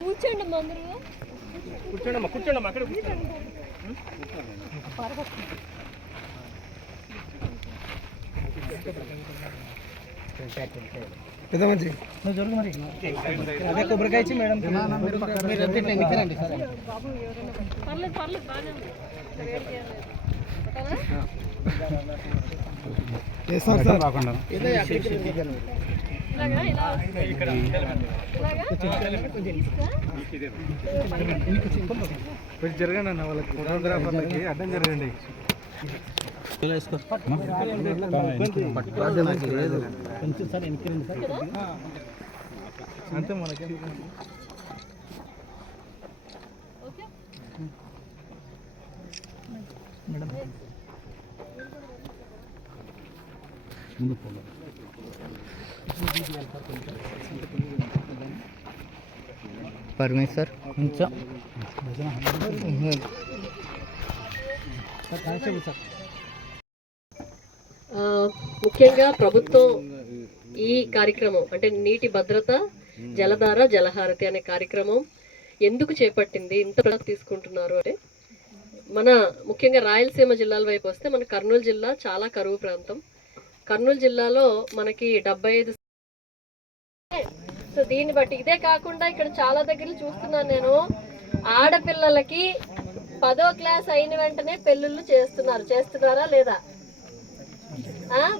కూర్చోండి మందరు కూర్చోండమ్మా కూర్చోండమ్మా అక్కడ కూర్చోండి పెద్ద మంచి జరుగు మరి అదే కొబ్బరికాయ ఇచ్చి మేడం మీరు ఎన్నికరండి సార్ పర్లేదు పర్లేదు బాగానే ఉంది చేస్తారు సార్ రాకుండా కొంచెం జరగండి అన్న వాళ్ళకి ఫోటోగ్రాఫర్లకి అడ్డం జరగండి కొంచెం సార్ ఎన్నికరండి సార్ అంతే మనకి మేడం ముందు పోగా పరమేశ్వర్ కొంచెం ముఖ్యంగా ప్రభుత్వం ఈ కార్యక్రమం అంటే నీటి భద్రత జలధార జలహారతి అనే కార్యక్రమం ఎందుకు చేపట్టింది, ఇంత తీసుకుంటున్నారు అంటే మన ముఖ్యంగా రాయలసీమ జిల్లాల వైపు వస్తే మన కర్నూలు జిల్లా చాలా కరువు ప్రాంతం. కర్నూలు జిల్లాలో మనకి 75. సో దీన్ని బట్టి ఇదే కాకుండా ఇక్కడ చాలా దగ్గర చూస్తున్నాను నేను, ఆడపిల్లలకి 10వ క్లాస్ అయిన వెంటనే పెళ్ళిళ్ళు చేస్తున్నారా లేదా?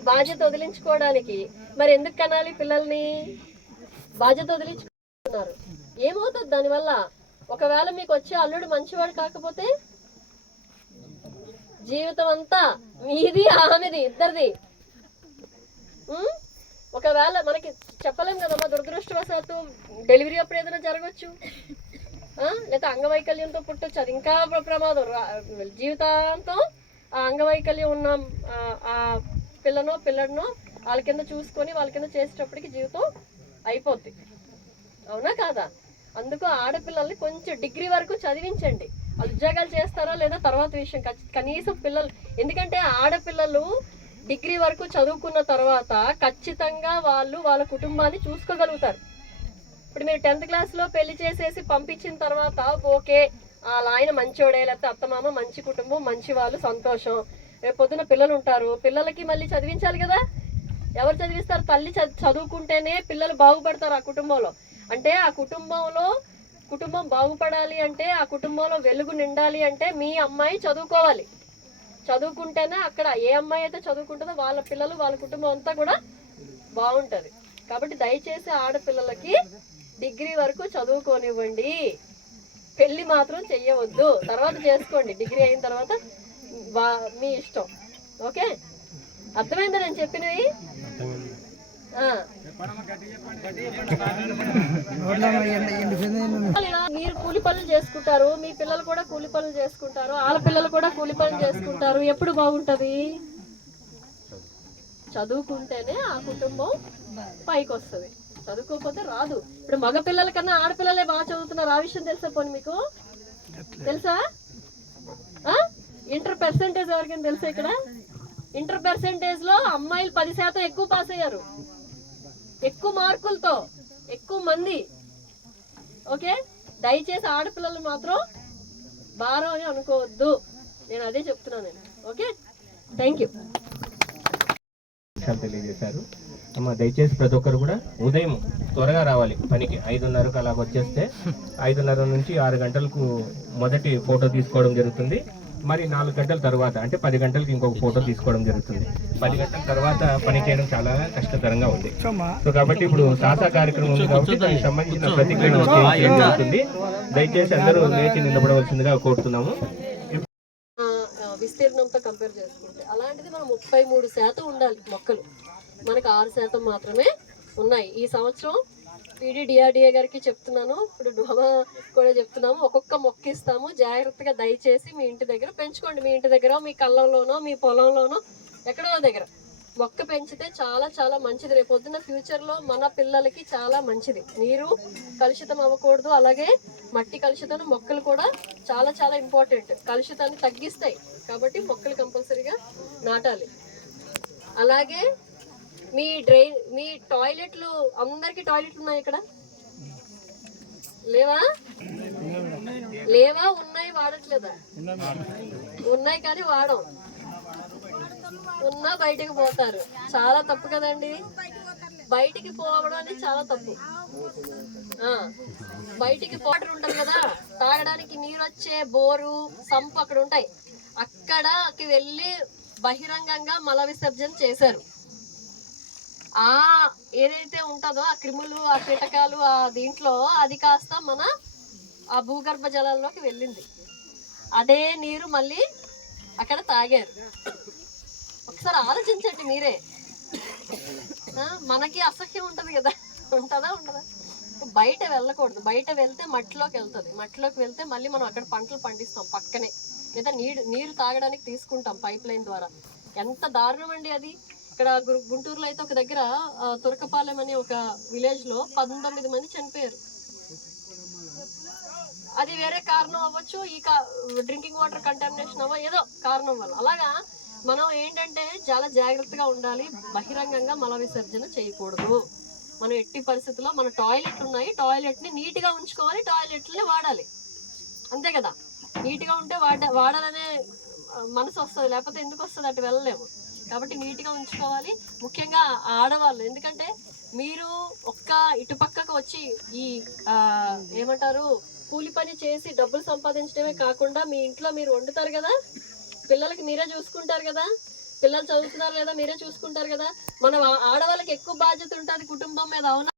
బాధ్యత వదిలించుకోవడానికి. మరి ఎందుకు కనాలి పిల్లల్ని? బాధ్యత వదిలించుకుంటున్నారు. ఏమవుతుంది దానివల్ల? ఒకవేళ మీకు వచ్చే అల్లుడు మంచివాడు కాకపోతే జీవితం అంతా మీది ఆమెది ఇద్దరిది. ఒకవేళ మనకి చెప్పలేం కదమ్మా, దురదృష్టవశాత్తు డెలివరీ అప్పుడు ఏదైనా జరగవచ్చు, లేదా అంగవైకల్యంతో పుట్టొచ్చు, అది ఇంకా ప్రమాదం. జీవితాంతం ఆ అంగవైకల్యం ఉన్న ఆ పిల్లనో వాళ్ళ కింద చూసుకొని వాళ్ళ కింద చేసేటప్పటికి జీవితం అయిపోద్ది. అవునా కాదా? అందుకు ఆడపిల్లల్ని కొంచెం డిగ్రీ వరకు చదివించండి. వాళ్ళు ఉద్యోగాలు చేస్తారా లేదా తర్వాత విషయం. కనీసం పిల్లలు, ఎందుకంటే ఆడపిల్లలు డిగ్రీ వరకు చదువుకున్న తర్వాత ఖచ్చితంగా వాళ్ళు వాళ్ళ కుటుంబాన్ని చూసుకోగలుగుతారు. ఇప్పుడు మీరు 10th క్లాస్లో పెళ్లి చేసేసి పంపించిన తర్వాత ఓకే వాళ్ళ ఆయన మంచోడే, లేకపోతే అత్తమామ మంచి కుటుంబం, మంచి వాళ్ళు, సంతోషం. రేపు పొద్దున పిల్లలు ఉంటారు, పిల్లలకి మళ్ళీ చదివించాలి కదా. ఎవరు చదివిస్తారు? తల్లి చదువుకుంటేనే పిల్లలు బాగుపడతారు ఆ కుటుంబంలో. అంటే ఆ కుటుంబం బాగుపడాలి అంటే, ఆ కుటుంబంలో వెలుగు నిండాలి అంటే మీ అమ్మాయి చదువుకోవాలి. చదువుకుంటేనే అక్కడ ఏ అమ్మాయి అయితే చదువుకుంటుందో వాళ్ళ పిల్లలు వాళ్ళ కుటుంబం అంతా కూడా బాగుంటుంది. కాబట్టి దయచేసి ఆడపిల్లలకి డిగ్రీ వరకు చదువుకోనివ్వండి, పెళ్లి మాత్రం చెయ్యవద్దు. తర్వాత చేసుకోండి, డిగ్రీ అయిన తర్వాత మీ ఇష్టం. ఓకే, అర్థమైందా నేను చెప్పినవి? మీరు కూలి పనులు చేసుకుంటారు, మీ పిల్లలు కూడా కూలి పనులు చేసుకుంటారు, ఆడపిల్లలు కూడా కూలి పనులు చేసుకుంటారు. ఎప్పుడు బాగుంటది? చదువుకుంటేనే ఆ కుటుంబం పైకి వస్తుంది, చదువుకోకపోతే రాదు. ఇప్పుడు మగ పిల్లల కన్నా ఆడపిల్లలే బాగా చదువుతున్నారు. ఆ విషయం తెలుసా? పోనీ మీకు తెలుసా? ఇంటర్ పర్సెంటేజ్ ఎవరికైనా తెలుసా? ఇక్కడ ఇంటర్ పర్సెంటేజ్ లో అమ్మాయిలు 10% ఎక్కువ పాస్ అయ్యారు, ఎక్కువ మార్కులతో, ఎక్కువ మంది. ఓకే, దయచేసి ఆడపిల్లలు మాత్రం భారం అని అనుకోవద్దు. నేను అదే చెప్తున్నాను నేను. Okay, thank you. తెలియజేశారు. దయచేసి ప్రతి ఒక్కరు కూడా ఉదయం త్వరగా రావాలి పనికి. 5:30కు అలాగ వచ్చేస్తే 5:30 నుంచి 6 గంటలకు మొదటి ఫోటో తీసుకోవడం జరుగుతుంది. మరి 4 గంటల తర్వాత అంటే 10 గంటలకు ఇంకొక ఫోటో తీసుకోవడం జరుగుతుంది. 10 గంటల తర్వాత పని చేయడం చాలా కష్టతరంగా ఉంది. సో కాబట్టి ఇప్పుడు సాసా కార్యక్రమం ఉంది కాబట్టి దానికి సంబంధించిన ప్రతిక్రియ జరుగుతుంది. దయచేసి అందరూ లేచి నిలబడవలసిందిగా కోరుతున్నాము. విస్తీర్ణంతో కంపేర్ చేసుకుంటే అలాంటిది మనం 33% ఉండాలి మొక్కలు, మనకు 6% మాత్రమే ఉన్నాయి. ఈ సంవత్సరం PDDRDA గారికి చెప్తున్నాను, ఇప్పుడు డోమా కూడా చెప్తున్నాము, ఒక్కొక్క మొక్క ఇస్తాము. జాగ్రత్తగా దయచేసి మీ ఇంటి దగ్గర పెంచుకోండి. మీ ఇంటి దగ్గర, మీ కళ్ళంలోనో, మీ పొలంలోనో, ఎక్కడో దగ్గర మొక్క పెంచితే చాలా చాలా మంచిది. రేపు పొద్దున్న ఫ్యూచర్లో మన పిల్లలకి చాలా మంచిది. నీరు కలుషితం అవ్వకూడదు, అలాగే మట్టి కలుషితం, మొక్కలు కూడా చాలా చాలా ఇంపార్టెంట్, కలుషితాన్ని తగ్గిస్తాయి. కాబట్టి మొక్కలు కంపల్సరీగా నాటాలి. అలాగే మీ టాయిలెట్లు, అందరికి టాయిలెట్లు ఉన్నాయి ఇక్కడ? లేవా? ఉన్నాయి, వాడట్లేదా? ఉన్నాయి కానీ వాడం. ఉన్నా బయటకు పోతారు, చాలా తప్పు కదండి. బయటికి పోవడం అనేది చాలా తప్పు. బయటికి వాటర్ ఉంటుంది కదా, తాగడానికి నీరు వచ్చే బోరు, సంపు అక్కడ ఉంటాయి. అక్కడకి వెళ్ళి బహిరంగంగా మల విసర్జన చేశారు. ఏదైతే ఉంటుందో ఆ క్రిములు, ఆ కీటకాలు ఆ దీంట్లో, అది కాస్త మన ఆ భూగర్భ జలాల్లోకి వెళ్ళింది. అదే నీరు మళ్ళీ అక్కడ తాగారు. ఒకసారి ఆలోచించండి మీరే. మనకి అసహ్యం ఉంటుంది కదా, ఉంటుందా ఉండదా? బయట వెళ్ళకూడదు. బయట వెళ్తే మట్టిలోకి వెళ్తుంది. మట్టిలోకి వెళ్తే మళ్ళీ మనం అక్కడ పంటలు పండిస్తాం పక్కనే, లేదా నీరు తాగడానికి తీసుకుంటాం పైప్ లైన్ ద్వారా. ఎంత దారుణం అండి అది. ఇక్కడ గుంటూరులో అయితే ఒక దగ్గర తురకపాలెం అనే ఒక విలేజ్ లో 19 మంది చనిపోయారు. అది వేరే కారణం అవ్వచ్చు, ఈ డ్రింకింగ్ వాటర్ కంటామినేషన్ ఏదో కారణం వల్ల. అలాగా మనం ఏంటంటే చాలా జాగ్రత్తగా ఉండాలి. బహిరంగంగా మల విసర్జన చేయకూడదు. మనం ఎట్టి పరిస్థితుల్లో మన టాయిలెట్లు ఉన్నాయి, టాయిలెట్ ని నీట్ గా ఉంచుకోవాలి, టాయిలెట్లని వాడాలి. అంతే కదా. నీట్ గా ఉంటే వాడాలనే మనసు వస్తుంది, లేకపోతే ఎందుకు వస్తుంది, అటు వెళ్ళలేము. కాబట్టి నీట్ గా ఉంచుకోవాలి, ముఖ్యంగా ఆడవాళ్ళు. ఎందుకంటే మీరు ఇటుపక్కకు వచ్చి ఈ ఏమంటారు, కూలి పని చేసి డబ్బులు సంపాదించడమే కాకుండా మీ ఇంట్లో మీరు వండుతారు కదా, పిల్లలకి మీరే చూసుకుంటారు కదా, పిల్లలు చదువుతున్నారు లేదా మీరే చూసుకుంటారు కదా. మన ఆడవాళ్ళకి ఎక్కువ బాధ్యత ఉంటుంది కుటుంబం మీద, అవునా?